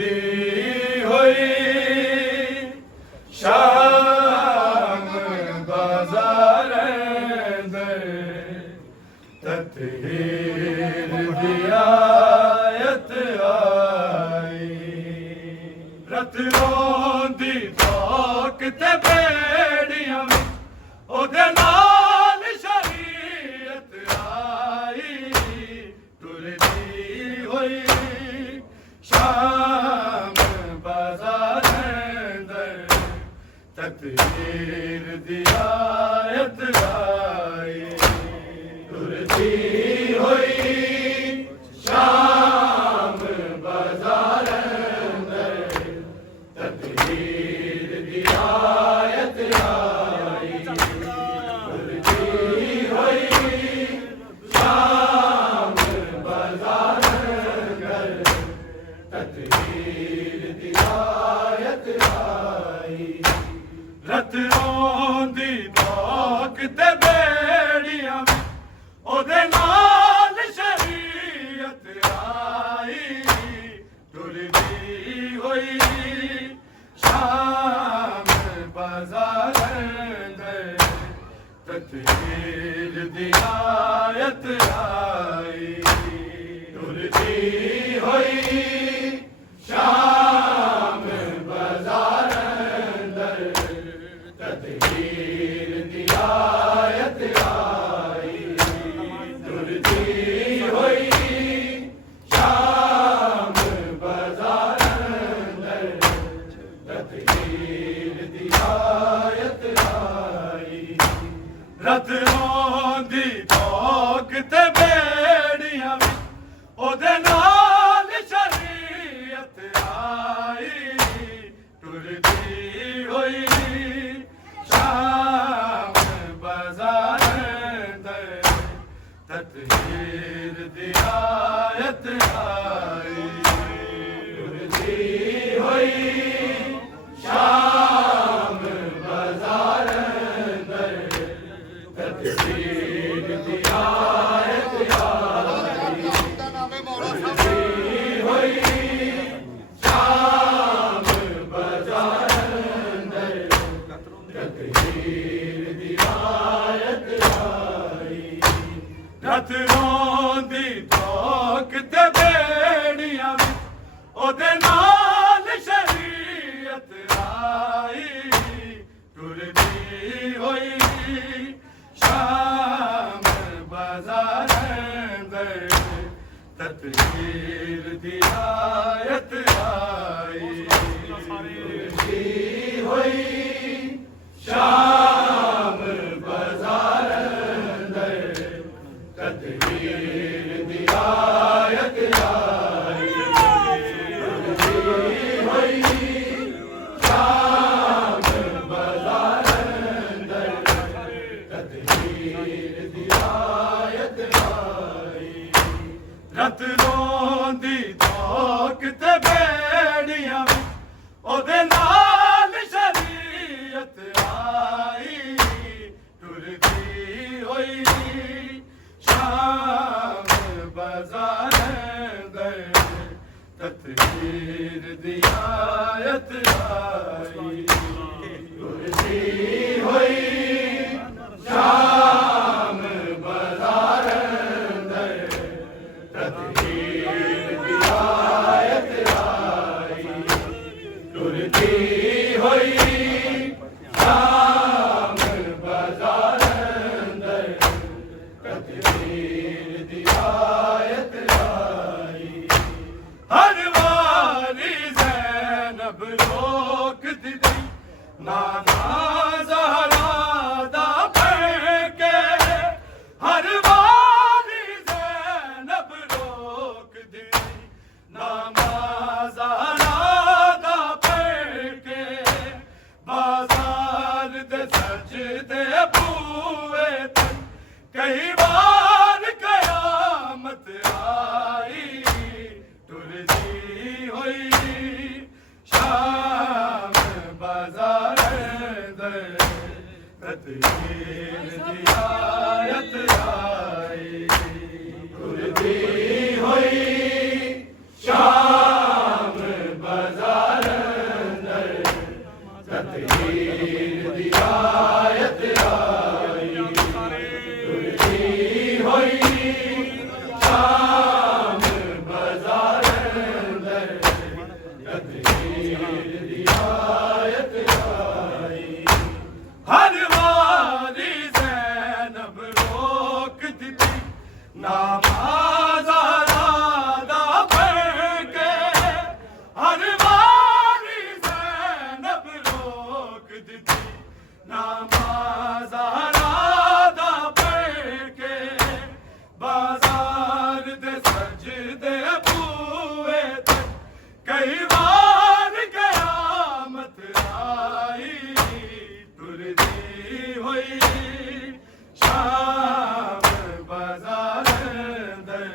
टुरदी हुई शाम बाजार दर तत्हीर दियायत आई रत रोंदी तोक ते बेड़ियां ओदे नाल शरीयत आई टुरदी हुई शाम बाजार दर तकदीर दियायत आई टुरदी हुई शाम बाजार दर तकदीर दियायत आई टुरदी हुई शाम बाजार दर तकदीर दियायत आई रत रोंदी तोक ते बेड़ियां ओदे नाल शरीयत आई टुरदी हुई शाम बाजार दर तकदीर दियायत आई टुरदी हुई शाम बाजार दर तकदीर दियायत आई टुरदी हुई शाम बाजार दर तकदीर दियायत आई रत रोंदी तोक ते बेड़ियां ओदे नाल शरीयत आई टुरदी हुई शाम बाजार दर तकदीर दियायत आई टुरदी हुई शाम बाजार दर तकदीर दियायत आई टुरदी हुई शाम बाजार दर तकदीर दियायत आई रत रोंदी तोक ते बेड़ियां ओदे नाल शरीयत आई टुरदी हुई शाम बाजार दर तकदीर दियायत आई टुरदी हुई शाम बाजार दर तकदीर दियायत आई टुरदी हुई शाम बाजार दर तकदीर दियायत आई रत रोंदी तोक ते बेड़ियां ओदे नाल शरीयत आई टुरदी हुई शाम बाजार दर तकदीर दियायत आई टुरदी हुई शाम बाजार दर तकदीर दियायत आई टुरदी हुई शाम बाजार दर तकदीर दियायत आई हर वारी ज़ैनब रोक दी नाना ज़हरा दा पैके हर वारी ज़ैनब रोक दी नाना ज़हरा दा पैके बाजार दे सजदे बूए तक कई बार कयामत आई टुरदी हुई शाम बाजार दर तकदीर दियायत आई टुरदी हुई शाम हर वारी ज़ैनब रोक दिती नमाज़ दा पढ़ के हर वारी ज़ैनब रोक दिती नमाज़ दा पढ़ के बाजार दे सजदे बूए तक कई बार कयामत आई तुरदी हुई शाम बाजार दर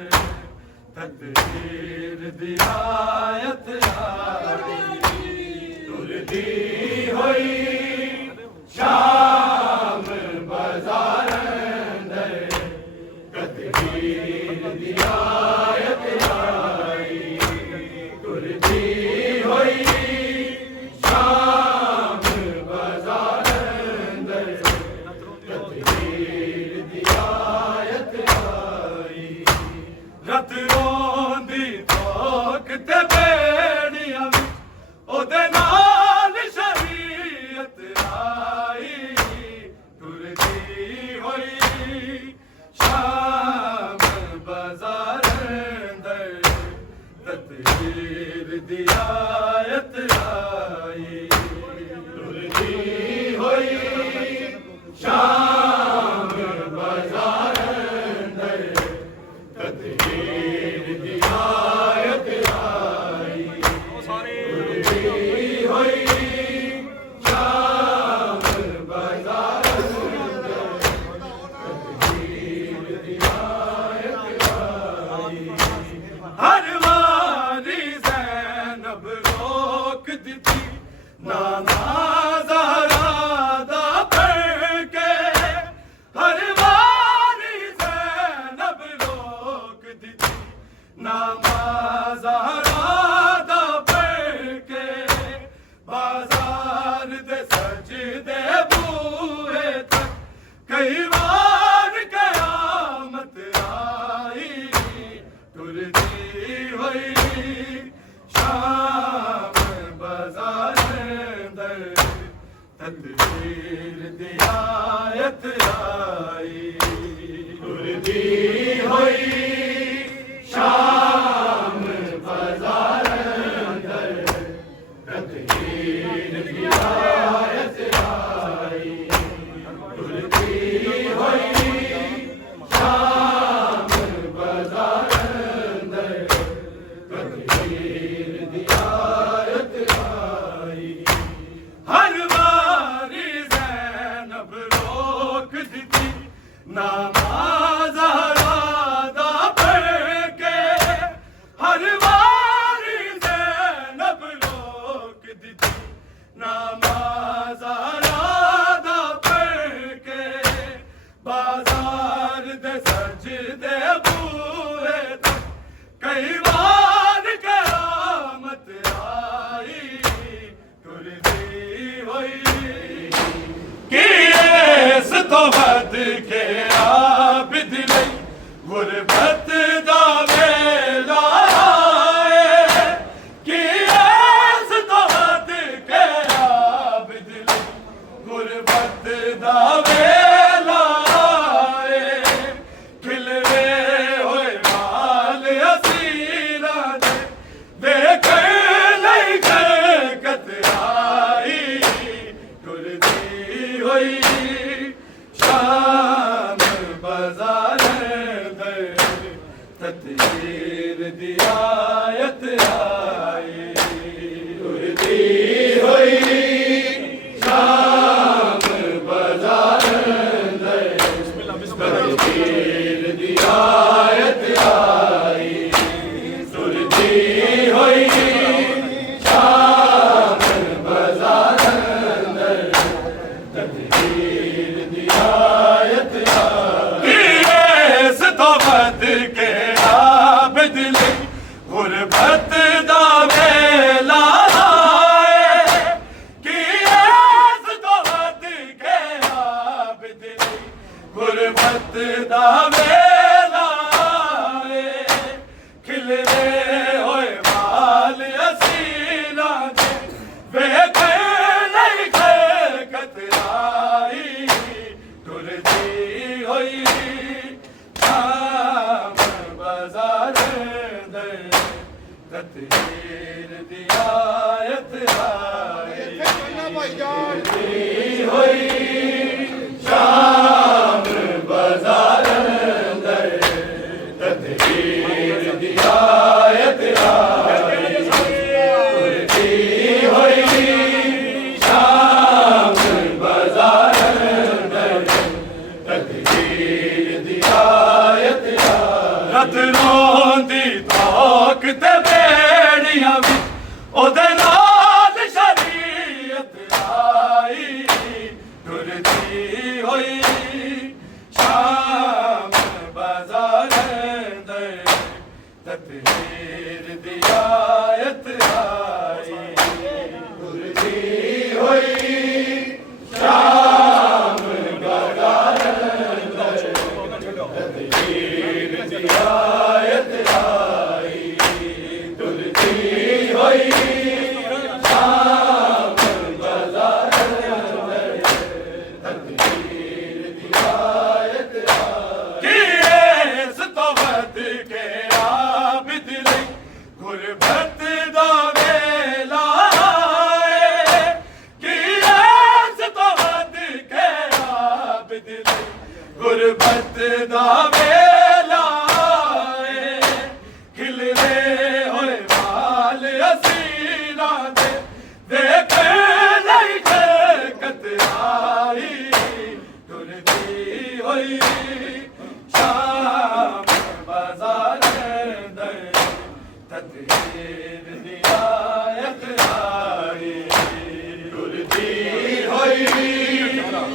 तकदीर दी आयत आई तुरदी हुई शाम बाजार दर तकदीर दी आयत आई तुरदी हुई शाम बाजार दर तकदीर दी आयत आई रत रोंदी तोक ते बेड़ियां विच ओदे नाल शरीयत आई तुरदी होई शाम बाजार दर तकदीर दी आयत आई तुरदी होई शाम बाजार दर तकदीर दी आयत आई तुरदी होई शाम बाजार हर वारी ज़ैनब रोक दिती नमाज़ दा पढ़ के हर वारी ज़ैनब रोक दिती नमाज़ दा पढ़ के बाजार दे सजदे बूए तक कई बार कयामत आई तुरदी हुई शाम बाजार दर तकदीर दी आयत आई तुरदी हुई शाम बाजार दर तकदीर दी आयत आई तुरदी हुई शाम बाजार दर तकदीर दी आयत आई हर वारी ज़ैनब रोक दिती नमाज़ दा पढ़ के हर वारी ज़ैनब रोक दिती नमाज़ दा पढ़ के बाजार दे सजदे बूए तक कई बार कयामत आई तुरदी हुई कि इस तो वध के आबिद लई गुरबत दा वेला आए कि इस तो वध के आबिद लई गुरबत दा वेला आए खिलवे होए माल असीरा दे देख लई करकत आई तुरदी हुई शाम बाजार दर रत रोंदी तोक ते बेड़ियां भी ओदे नाल शरीयत आई टुरदी होई शाम बाजार दे तकदीर दी आयत आई टुरदी होई शाम बाजार दे तकदीर दी आयत आई टुरदी होई शाम बाजार दे तकदीर दी आयत आई किस तो वध के आबिद लई गुरबत दा वेला किस तो वध के आबिद लई गुरबत दा वेला खिलरे होए वाल असीना दे देख लई खलकत आई टुरदी होई शाम बाजार दे तकदीर दी आयत आई टुरदी होई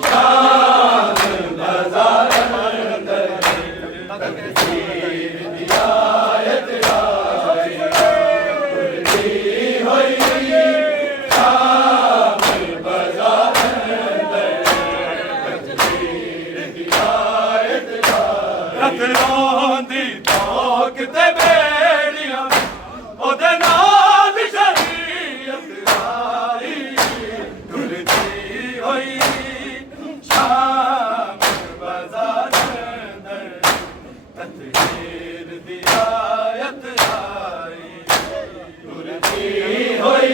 शाम बाजार दे तकदीर दी आयत आई टुरदी होई शाम बाजार दे तकदीर दी आयत आई रत रोंदी तोक ते बेड़ियां ओदे नाल शरीयत आई टुरदी होई शाम बाजार दे तकदीर दी आयत आई टुरदी होई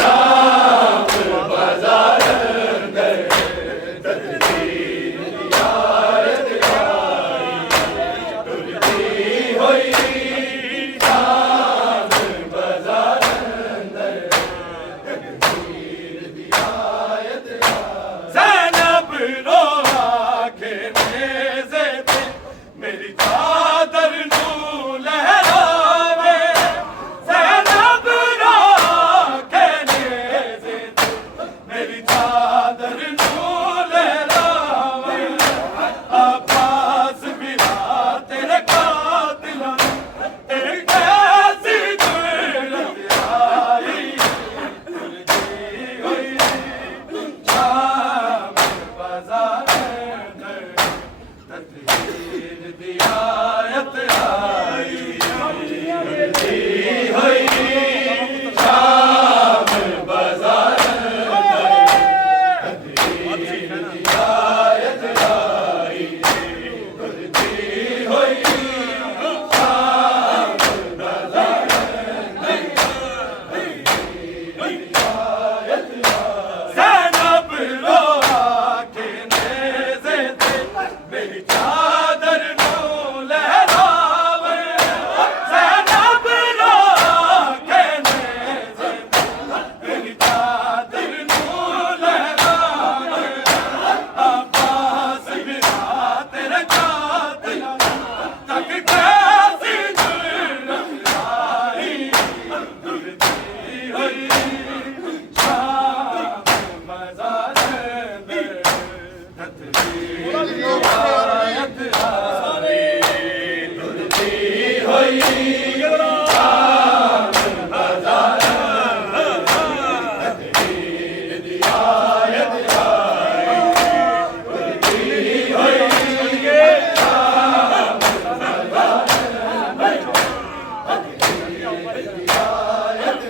शाम बाजार दे तकदीर दी आयत आई टुरदी होई शाम बाजार दे तकदीर दी आयत आई ज़ैनब रो आखे नेज़े ते मेरी चादर नू लहरावे ज़ैनब रो आखे नेज़े ते मेरी चादर नू लहरावे अब्बास बिना तेरे कातिला तेरे कैसी जुर्रत आई टुरदी होई शाम बाजार दे तकदीर दी आयत आई टुरदी होई शाम बाजार दे तकदीर दी आयत आई टुरदी होई शाम बाजार दे ज़ैनब रो आखे नेज़े ते मेरी चादर नू लहरावे ज़ैनब रो आखे नेज़े ते मेरी चादर नू लहरावे अब्बास बिना तेरे कातिला तक कैसी जुर्रत आई टुरदी होई शाम बाजार दे तकदीर दी आयत आई टुरदी होई शाम बाजार दे तकदीर दी आयत आई टुरदी होई शाम बाजार दे तकदीर दी आयत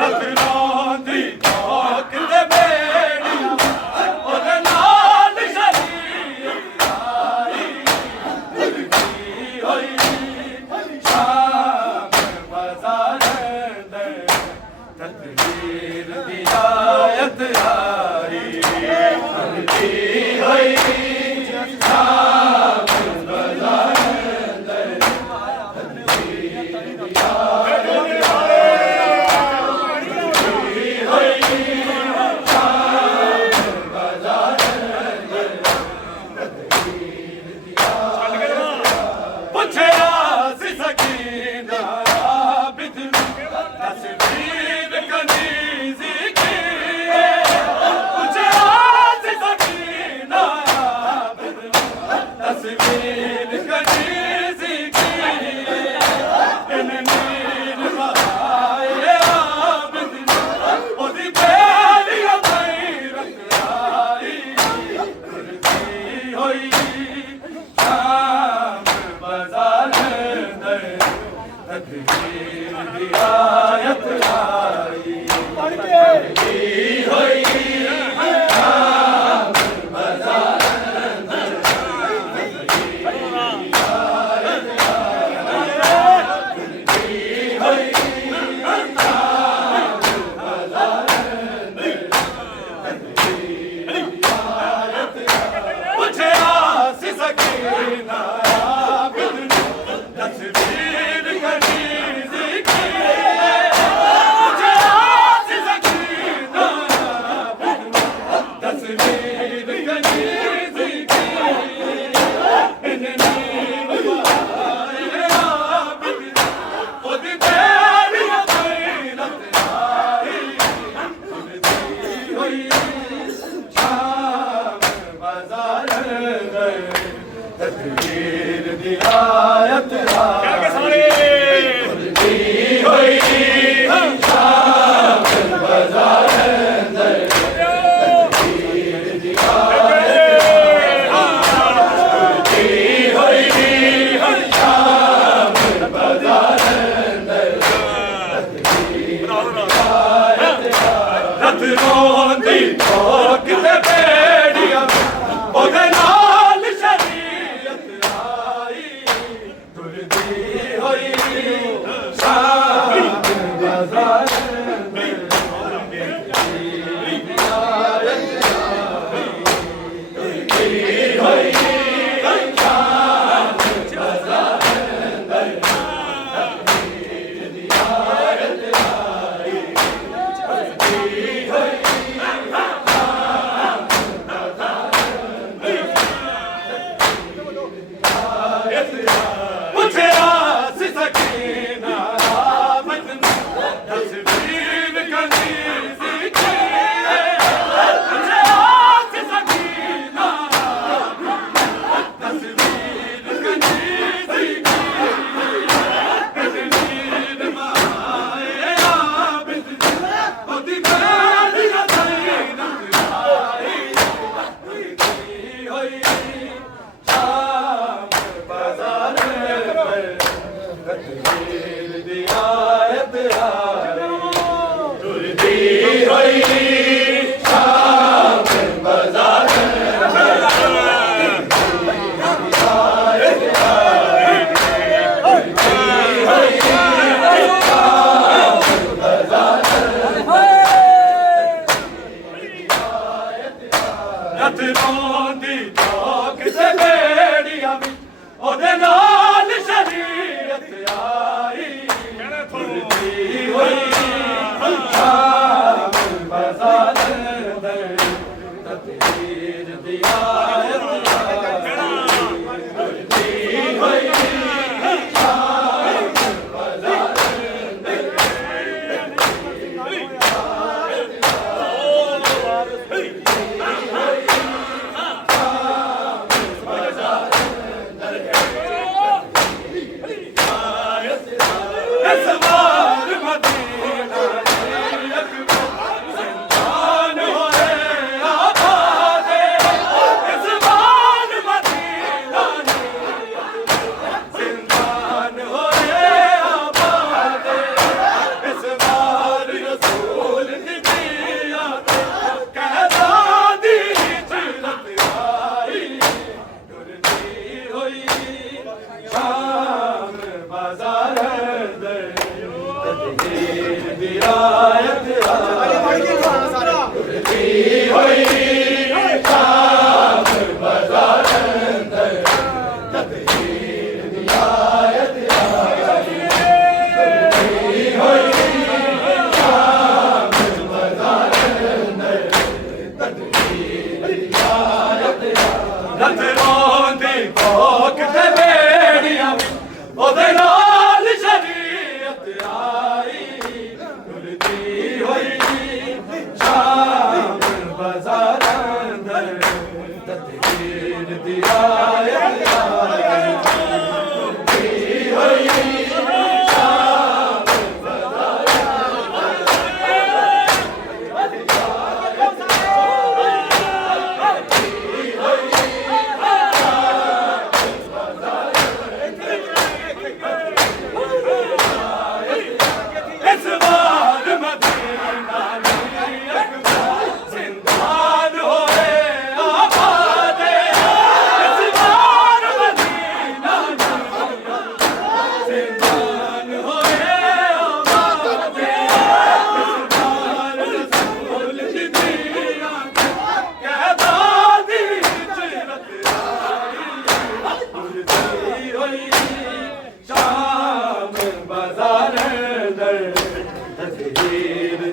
रत रोंदी तोक ते बेड़ियां ओदे नाल शरीयत आई टुरदी होई शाम बाजार दे तकदीर दी आयत आई तुलदी होई शाम बाजार Bazaar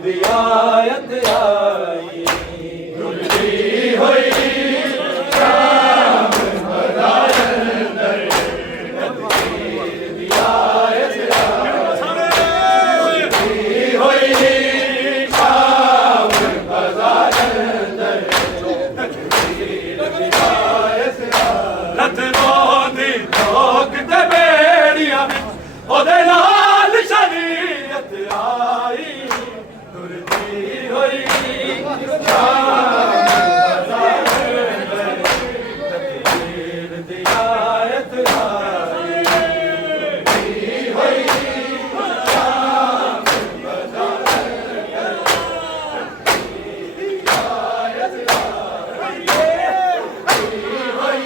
आयत आई रुलदी होई शाम बज़ारनि दर तकबीर दी आयत आई रुलदी होई शाम बज़ारनि दर तकबीर दी आयत आई रतनों दी लोक ते बेड़ियां ओदे नाल शरीयत आई तुरदी होई शाम बज़ारनि दर तकबीर दी आयत आई तुरदी होई शाम बज़ारनि दर तकबीर दी आयत आई तुरदी होई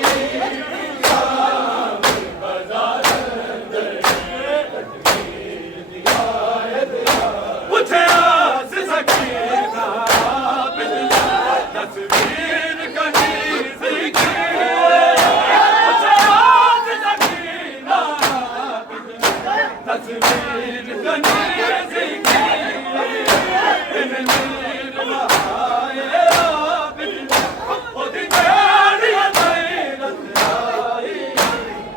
शाम बज़ारनि दर तकबीर दी आयत आई उठिया सी सकीना बिदला तस्वीर कनीज़ की उठिया सी सकीना बिदला तस्वीर कनीज़ की इन नीर बहाए बिदला ओदी बेड़ियां गैरत आई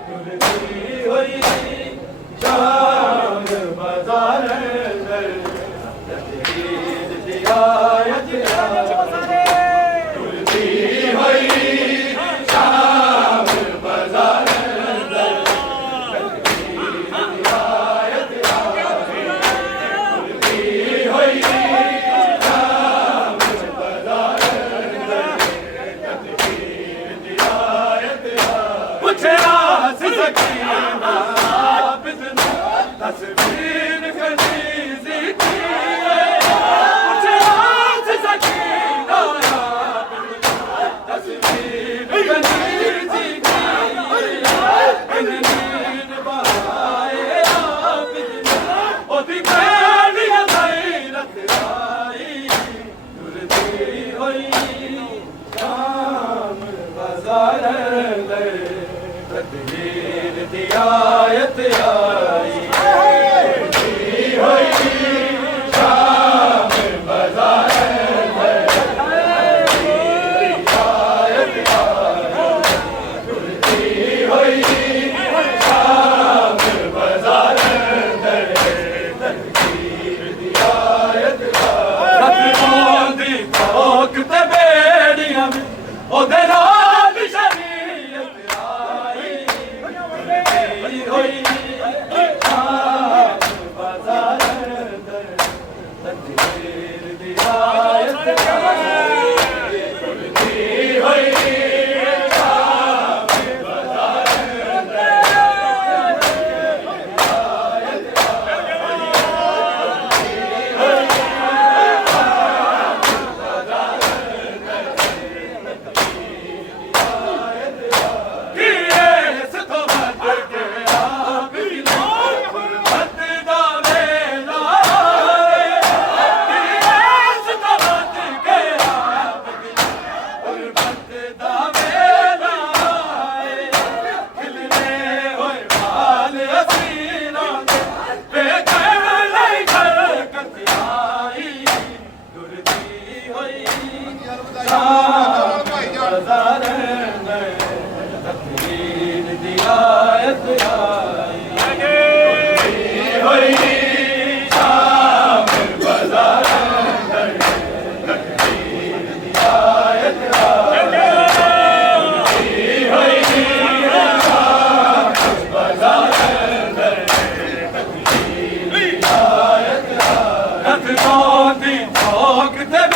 तुरदी होई शाम बज़ारनि दर तकबीर दी आयत आई तुरदी होई शाम बज़ारनि दर तकबीर दी आयत आई तुरदी होई शाम बज़ारनि दर तकबीर दी आयत आई उठिया सी सकीना बिदला तस्वीर कनीज़ की उठिया सी सकीना बिदला तस्वीर कनीज़ की इन नीर बहाए बिदला ओदी बेड़ियां गैरत आई तुरदी होई शाम बज़ारनि दर तकबीर दी आयत आई तुरदी होई शाम बज़ारनि दर तकबीर दी आयत आई तुरदी होई शाम बज़ारनि दर तकबीर दी आयत आई रतनों दी लोक ते बेड़ियां ओदे नाल शरीयत आई तुरदी होई शाम बज़ारनि दर तकबीर दी आयत आई तुरदी होई शाम बज़ारनि दर तकबीर दी आयत आई तुरदी होई शाम बज़ारनि दर तकबीर दी आयत आई तुरदी होई शाम बज़ारनि दर तकबीर दी आयत आई रतनों दी लोक ते